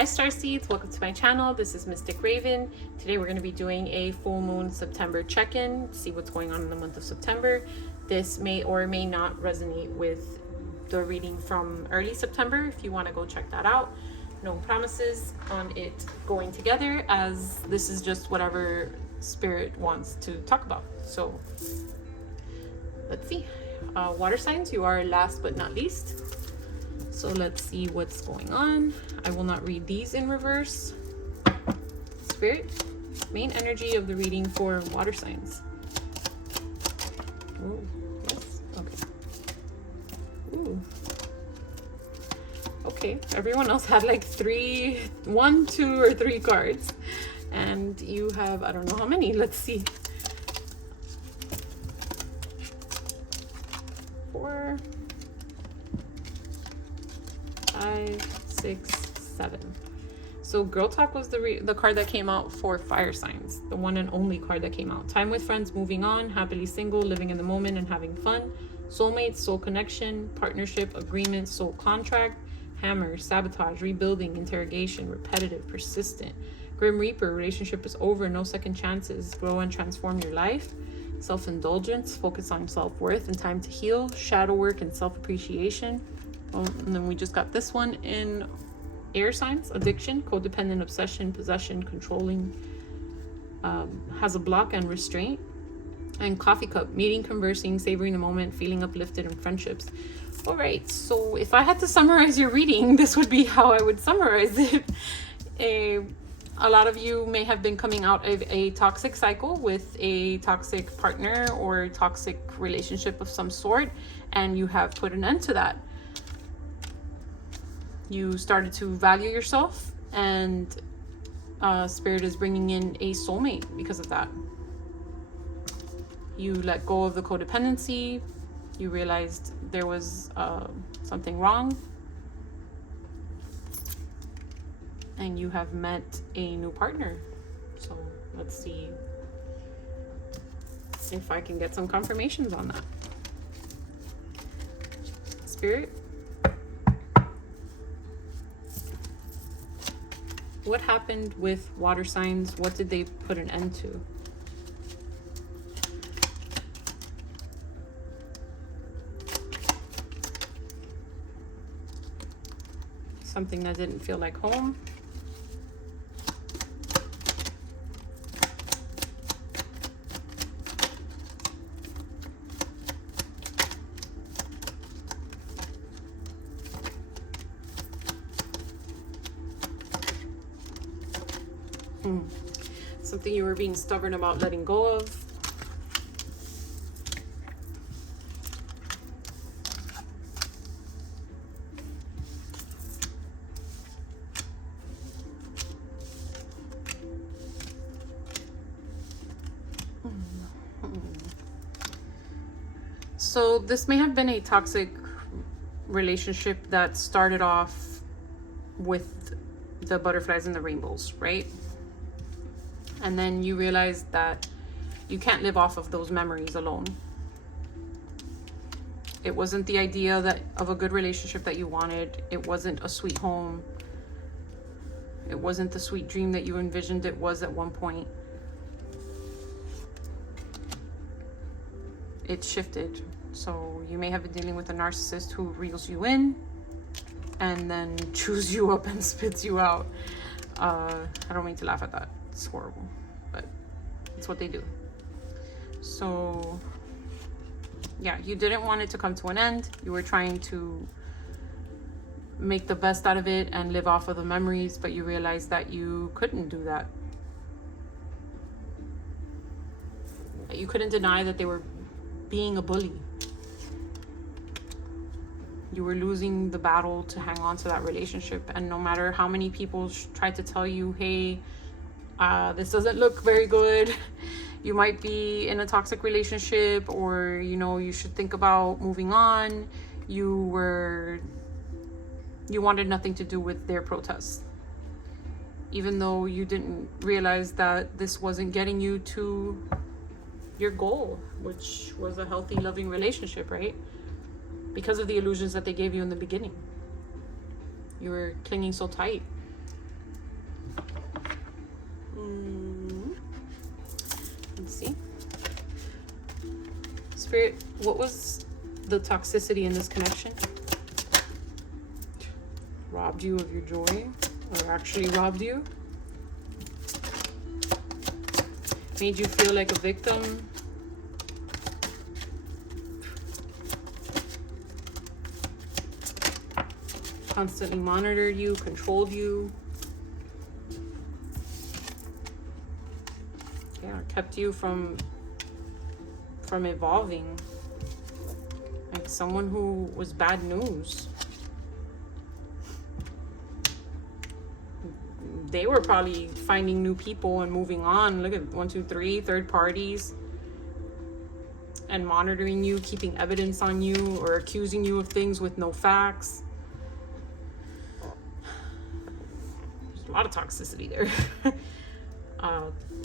Hi Starseeds, welcome to my channel. This is Mystic Raven. Today we're going to be doing a full moon September check-in to see what's going on in the month of September. This may or may not resonate with the reading from early September. If you want to go check that out, no promises on it going together, as this is just whatever spirit wants to talk about. So let's see. Water signs, you are last but not least. So let's see what's going on. I will not read these in reverse. Spirit, main energy of the reading for water signs. Ooh, yes, okay. Ooh. Okay, everyone else had like 1, 2, or 3 cards. And you have, I don't know how many, let's see. 4, 5, 6, 7. So Girl Talk was the card that came out for fire signs, the one and only card that came out. Time with friends, moving on, happily single, living in the moment and having fun. Soulmates, soul connection, partnership, agreement, soul contract. Hammer, sabotage, rebuilding, interrogation, repetitive, persistent. Grim Reaper, relationship is over, no second chances. Grow and transform your life. Self-indulgence, focus on self-worth and time to heal. Shadow work and self-appreciation. And then we just got this one in air signs: addiction, codependent, obsession, possession, controlling, has a block and restraint. And coffee cup, meeting, conversing, savoring the moment, feeling uplifted, and friendships. All right, so if I had to summarize your reading, this would be how I would summarize it. A lot of you may have been coming out of a toxic cycle with a toxic partner or toxic relationship of some sort, and you have put an end to that. You started to value yourself, and Spirit is bringing in a soulmate because of that. You let go of the codependency. You realized there was something wrong. And you have met a new partner. So let's see if I can get some confirmations on that. Spirit, what happened with water signs? What did they put an end to? Something that didn't feel like home. Something you were being stubborn about letting go of. So this may have been a toxic relationship that started off with the butterflies and the rainbows, right? And then you realized that you can't live off of those memories alone. It wasn't the idea of a good relationship that you wanted. It wasn't a sweet home. It wasn't the sweet dream that you envisioned it was at one point. It shifted. So you may have been dealing with a narcissist who reels you in and then chews you up and spits you out. I don't mean to laugh at that. It's horrible, but it's what they do. So yeah, you didn't want it to come to an end. You were trying to make the best out of it and live off of the memories, but you realized that you couldn't do that. You couldn't deny that they were being a bully. You were losing the battle to hang on to that relationship, and no matter how many people tried to tell you, hey, this doesn't look very good, you might be in a toxic relationship, or you should think about moving on, you wanted nothing to do with their protests, even though you didn't realize that this wasn't getting you to your goal, which was a healthy, loving relationship, right? Because of the illusions that they gave you in the beginning. You were clinging so tight. Let's see. Spirit, what was the toxicity in this connection? Robbed you of your joy, or actually robbed you? Made you feel like a victim? Constantly monitored you, controlled you? Yeah, kept you from evolving. Like someone who was bad news. They were probably finding new people and moving on. Look at 1, 2, 3, third parties. And monitoring you, keeping evidence on you, or accusing you of things with no facts. There's a lot of toxicity there.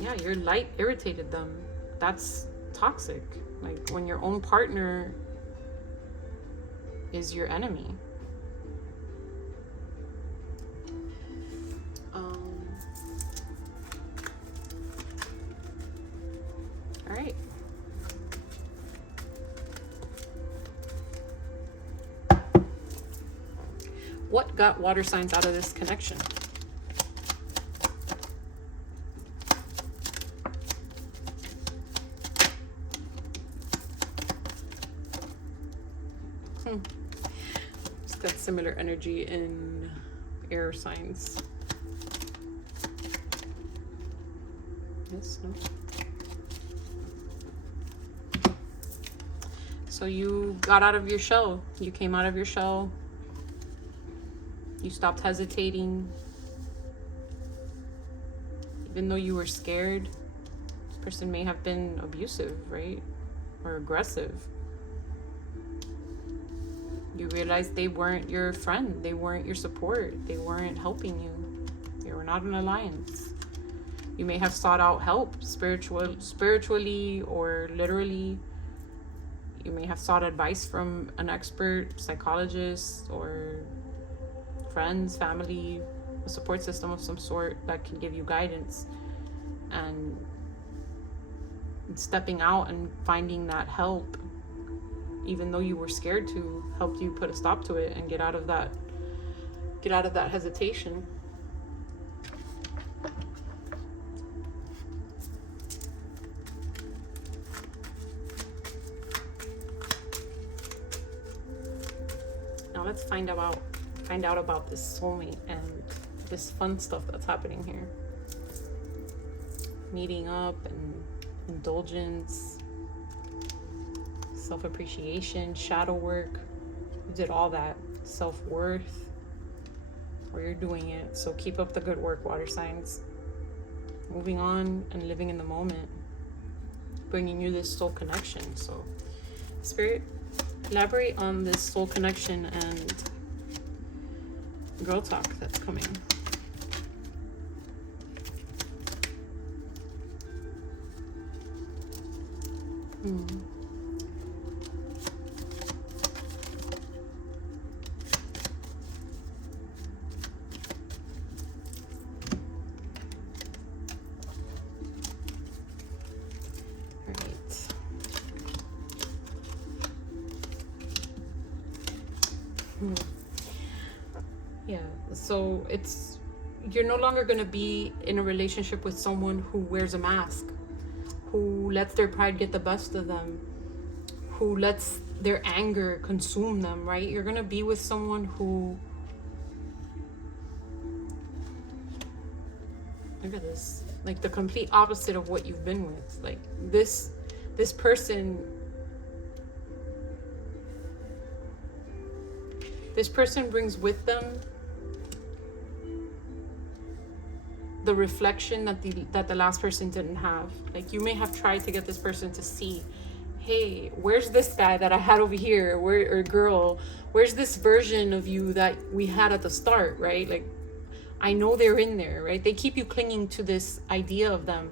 Yeah, your light irritated them. That's toxic. Like when your own partner is your enemy. All right. What got water signs out of this connection? It's got similar energy in air signs. Yes, no. So you got out of your shell. You came out of your shell. You stopped hesitating. Even though you were scared, this person may have been abusive, right? Or aggressive. You realized they weren't your friend. They weren't your support. They weren't helping you. They were not an alliance. You may have sought out help spiritually or literally. You may have sought advice from an expert, psychologist, or friends, family, a support system of some sort that can give you guidance. And stepping out and finding that help, even though you were scared to, helped you put a stop to it and get out of that hesitation. Now let's find out about this soulmate and this fun stuff that's happening here. Meeting up and indulgence, self-appreciation, shadow work. You did all that. Self-worth, or you're doing it. So keep up the good work, water signs. Moving on and living in the moment, bringing you this soul connection. So Spirit, elaborate on this soul connection and girl talk that's coming. Yeah, so you're no longer going to be in a relationship with someone who wears a mask, who lets their pride get the best of them, who lets their anger consume them, right? You're going to be with someone who, look at this, like the complete opposite of what you've been with. Like this person brings with them the reflection that the last person didn't have. Like you may have tried to get this person to see, hey, where's this guy that I had over here, or girl, where's this version of you that we had at the start, right? Like I know they're in there, right? They keep you clinging to this idea of them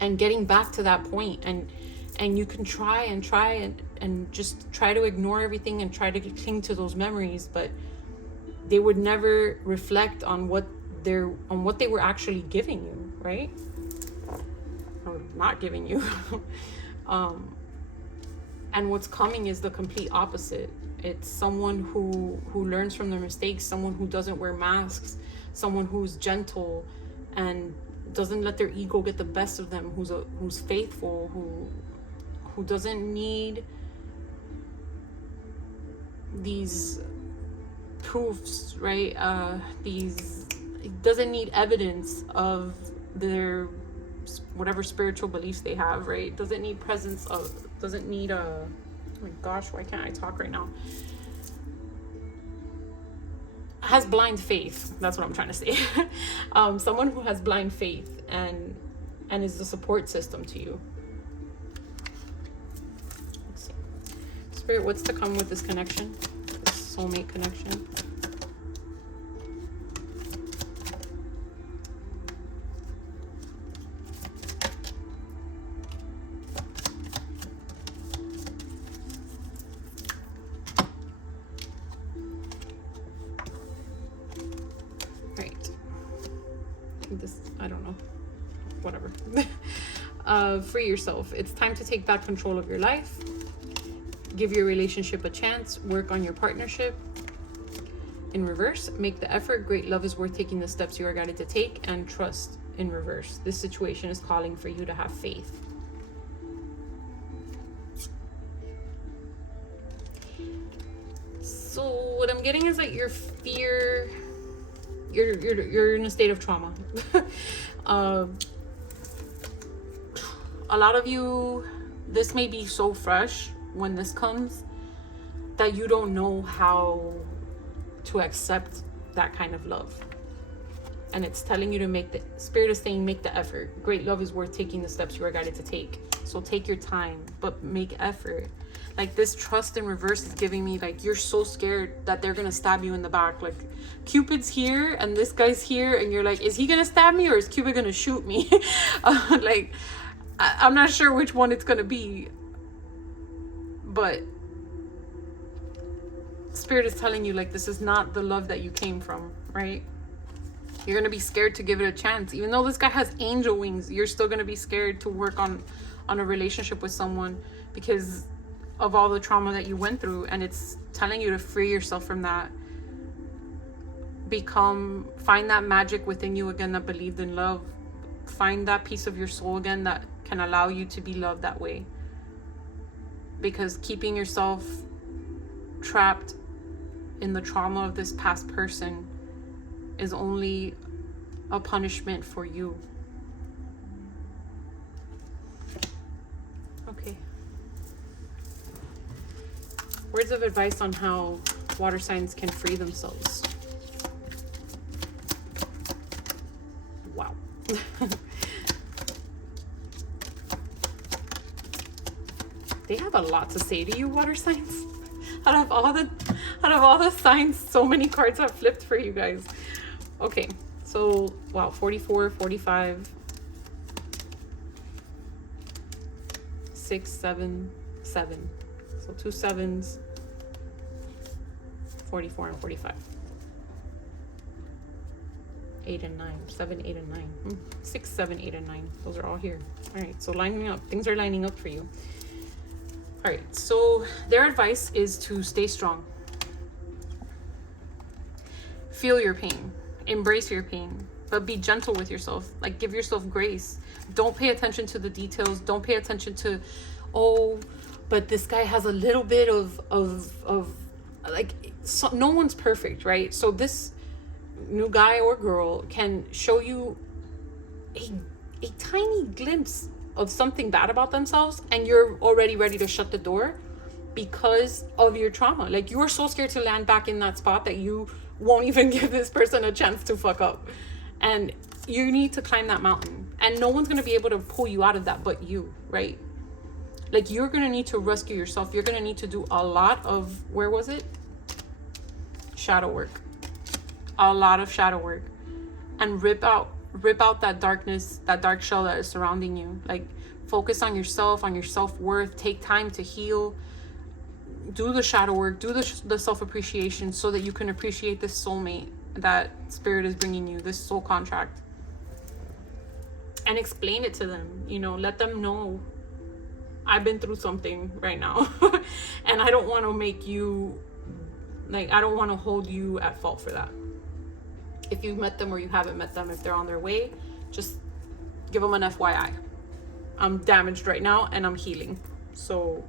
and getting back to that point, and you can try and just try to ignore everything and try to cling to those memories, but they would never reflect on what they were actually giving you, right? Or not giving you. And what's coming is the complete opposite. It's someone who learns from their mistakes, someone who doesn't wear masks, someone who's gentle and doesn't let their ego get the best of them, who's faithful, who doesn't need these proofs, right? Doesn't need evidence of their whatever spiritual beliefs they have, right? Doesn't need oh my gosh, why can't I talk right now? Has blind faith. That's what I'm trying to say. Someone who has blind faith and is the support system to you. Let's see. Spirit, what's to come with this connection? This soulmate connection. I don't know, whatever. Free yourself. It's time to take back control of your life. Give your relationship a chance. Work on your partnership. In reverse, make the effort. Great love is worth taking the steps you are guided to take. And trust. In reverse, this situation is calling for you to have faith. So what I'm getting is that your fear, you're in a state of trauma. A lot of you, this may be so fresh when this comes that you don't know how to accept that kind of love. And it's telling you to Spirit is saying, make the effort. Great love is worth taking the steps you are guided to take. So take your time, but make effort. Like, this trust in reverse is giving me, like, you're so scared that they're gonna stab you in the back. Like, Cupid's here and this guy's here and you're like, is he gonna stab me or is Cupid gonna shoot me? Like, I'm not sure which one it's gonna be, but Spirit is telling you, like, this is not the love that you came from, right? You're gonna be scared to give it a chance. Even though this guy has angel wings, you're still gonna be scared to work on a relationship with someone because of all the trauma that you went through. And it's telling you to free yourself from that. Find that magic within you again that believed in love. Find that piece of your soul again that can allow you to be loved that way. Because keeping yourself trapped in the trauma of this past person is only a punishment for you. Okay. Words of advice on how water signs can free themselves. Wow. They have a lot to say to you, water signs. Out of all the signs, so many cards have flipped for you guys. Okay, so wow, 44, 45, 6, 7, 7. So 2 7s, 44 and 45. 8 and 9, 7, 8 and 9, 6, 7, 8 and 9. Those are all here. All right, so lining up. Things are lining up for you. All right, so their advice is to stay strong. Feel your pain. Embrace your pain. But be gentle with yourself. Like, give yourself grace. Don't pay attention to the details. Don't pay attention to, oh, but this guy has a little bit of like, so, no one's perfect, right? So this new guy or girl can show you a tiny glimpse of something bad about themselves and you're already ready to shut the door because of your trauma. Like, you're so scared to land back in that spot that you won't even give this person a chance to fuck up. And you need to climb that mountain, and no one's gonna be able to pull you out of that but you, right? Like, you're gonna need to rescue yourself. You're gonna need to do a lot of, where was it? Shadow work. A lot of shadow work. And rip out that darkness, that dark shell that is surrounding you. Like, focus on yourself, on your self-worth. Take time to heal. Do the shadow work. Do the self-appreciation so that you can appreciate this soulmate that Spirit is bringing you, this soul contract. and explain it to them. You know, let them know I've been through something right now and I don't want to make you, like, I don't want to hold you at fault for that. If you've met them or you haven't met them, if they're on their way, just give them an FYI. I'm damaged right now and I'm healing. So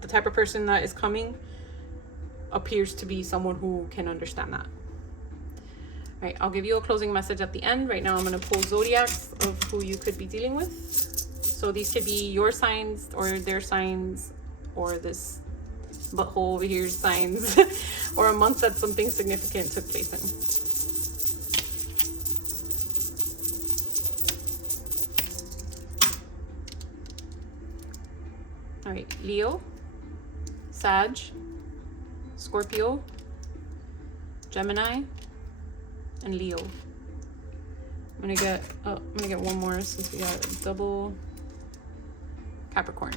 the type of person that is coming appears to be someone who can understand that. All right, I'll give you a closing message at the end. Right now I'm going to pull zodiacs of who you could be dealing with. So these could be your signs or their signs, or this butthole over here's signs, or a month that something significant took place in. All right, Leo, Sag, Scorpio, Gemini, and Leo. I'm gonna get one more since we got a double. Capricorn.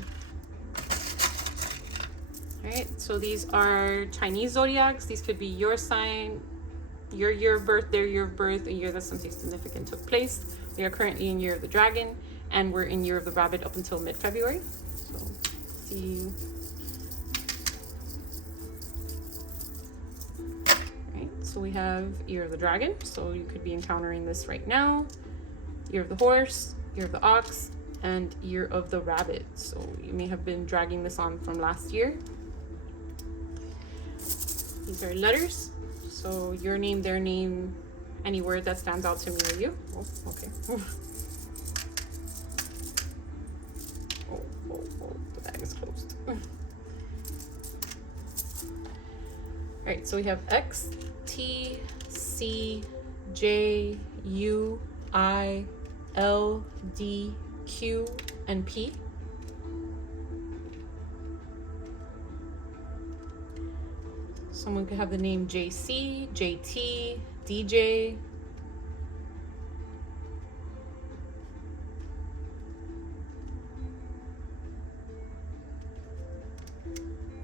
All right, so these are Chinese zodiacs. These could be your sign, your year of birth, their year of birth, a year that something significant took place. We are currently in Year of the Dragon, and we're in Year of the Rabbit up until mid-February. So see you. All right, so we have Year of the Dragon, so you could be encountering this right now. Year of the Horse, Year of the Ox, and Year of the Rabbit. So you may have been dragging this on from last year. These are letters. So your name, their name, any word that stands out to me or you. Oh, okay. Oh, the bag is closed. All right, so we have X, T, C, J, U, I, L, D, Q, and P. Someone could have the name JC, JT, DJ.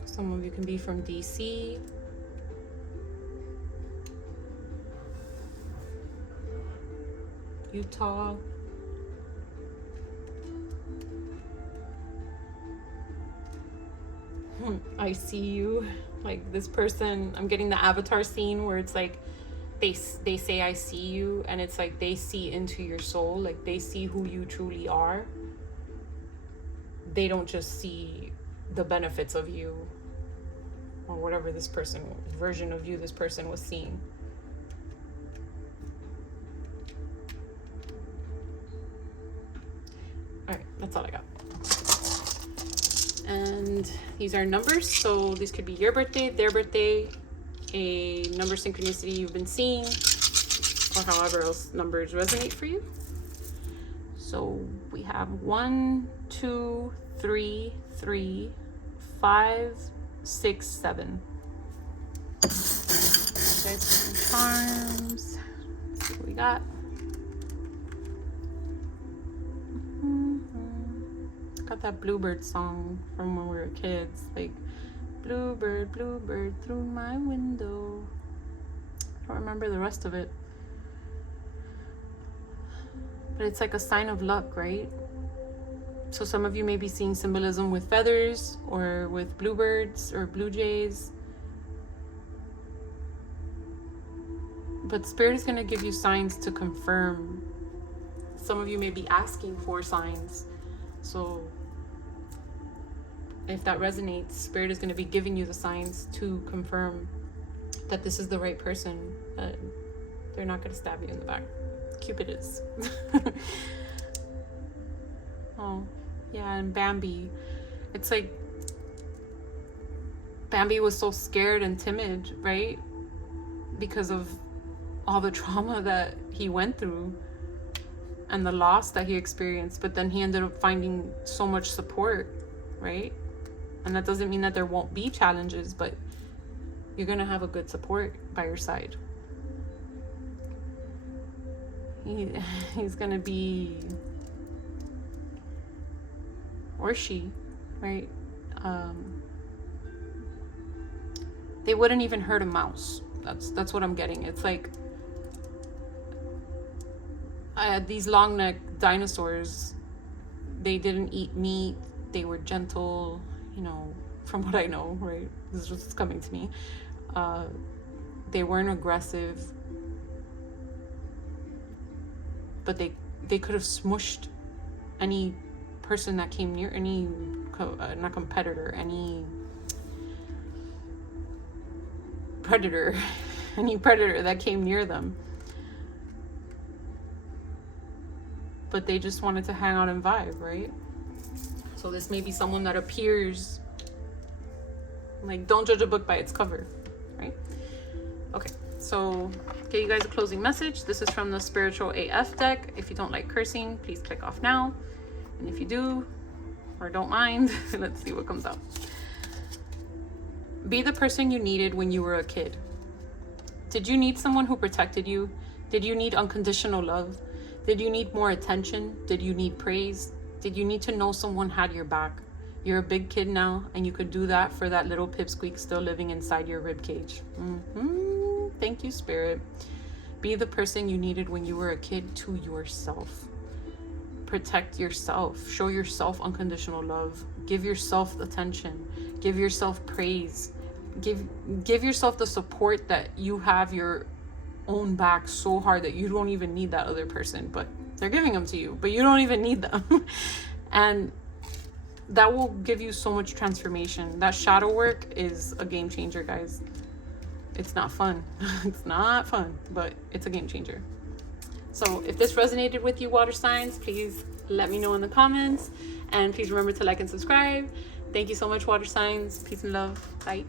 Some of you can be from DC. Utah. I see you. Like this person, I'm getting the Avatar scene where it's like they say I see you, and it's like they see into your soul, like they see who you truly are. They don't just see the benefits of you or whatever this person, version of you this person was seeing. All right, that's all I got. And these are numbers, so these could be your birthday, their birthday, a number synchronicity you've been seeing, or however else numbers resonate for you. So we have 1, 2, 3, 3, 5, 6, 7. Guys, some charms. Let's see what we got. Got that Bluebird song from when we were kids, like bluebird, bluebird through my window. I don't remember the rest of it, but it's like a sign of luck, right? So some of you may be seeing symbolism with feathers or with bluebirds or blue jays, but Spirit is going to give you signs to confirm. Some of you may be asking for signs, so if that resonates, Spirit is going to be giving you the signs to confirm that this is the right person, that they're not going to stab you in the back. Cupid is. Oh, yeah, and Bambi. It's like Bambi was so scared and timid, right? Because of all the trauma that he went through and the loss that he experienced, but then he ended up finding so much support, right? And that doesn't mean that there won't be challenges, but you're gonna have a good support by your side. He's gonna be, or she, right? They wouldn't even hurt a mouse. That's what I'm getting. It's like these long neck dinosaurs. They didn't eat meat. They were gentle, you know, from what I know, right? This is what's coming to me. They weren't aggressive, but they could have smushed any person that came near, any not competitor, any predator, any predator that came near them. But they just wanted to hang out and vibe, right? So this may be someone that appears like, don't judge a book by its cover, right? Okay, so get you guys a closing message. This is from the Spiritual AF deck. If you don't like cursing, please click off now. And if you do, or don't mind, let's see what comes out. Be the person you needed when you were a kid. Did you need someone who protected you? Did you need unconditional love? Did you need more attention? Did you need praise? Did you need to know someone had your back? You're a big kid now, and you could do that for that little pipsqueak still living inside your ribcage. Thank you, Spirit. Be the person you needed when you were a kid to yourself. Protect yourself. Show yourself unconditional love. Give yourself attention. Give yourself praise. Give yourself the support that you have your own back so hard that you don't even need that other person, but they're giving them to you, but you don't even need them. And that will give you so much transformation. That shadow work is a game changer, guys. It's not fun. It's not fun, but it's a game changer. So if this resonated with you, water signs, please let me know in the comments, and please remember to like and subscribe. Thank you so much, water signs. Peace and love. Bye.